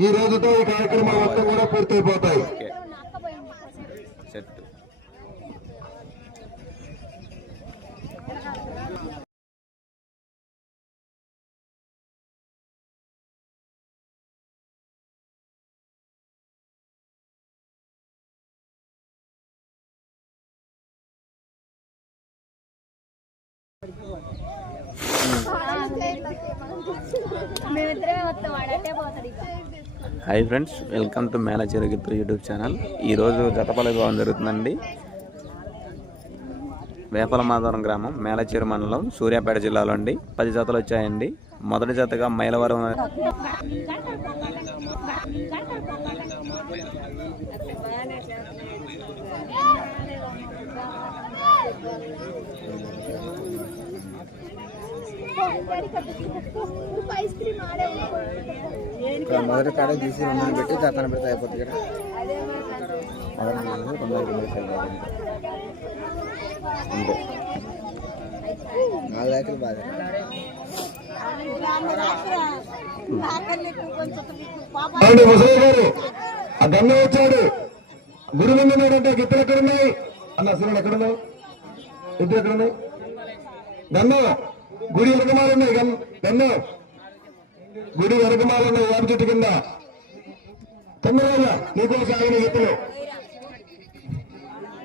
ఈ రోజుతో ఈ కార్యక్రమం మొత్తం కూడా పూర్తయిపోతాయి ఓకే సెట్ మేమిద్దరమే మొత్తం వాడటే పోతాడు ఇక hi friends welcome to manager గిత్తు YouTube channel. ఈరోజు జతపల్లి భవన్ జరుగుతుందండి. వేపలమాధవరం గ్రామం మేలచేరు మండలం సూర్యాపేట జిల్లాలో అండి. పది జతలు వచ్చాయండి. మొదటి జతగా మైలవరం ఐస్ క్రీమ్ ఆడే మొదటి కాడ తీసి రెండు పెట్టి తన పెడితే అయిపోతుంది కదా మొదటి నాలుగు అంతే. నాలుగు గారు ఆ గన్న వచ్చాడు. గురువు ఉన్నాడంటే గిత్తలు ఎక్కడ ఉన్నాయి? అన్న అసలు ఎక్కడ ఉన్నాయి? ఇద్దరు ఎక్కడ ఉన్నాయి? గన్న గుడి వెనకమాలు ఉన్నాయి గన్- గన్న. గుడి వెనకమాలు వారి వేప చెట్టు కింద. తొందరగా నీకోసం ఆయన గిత్తలు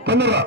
తొందరగా.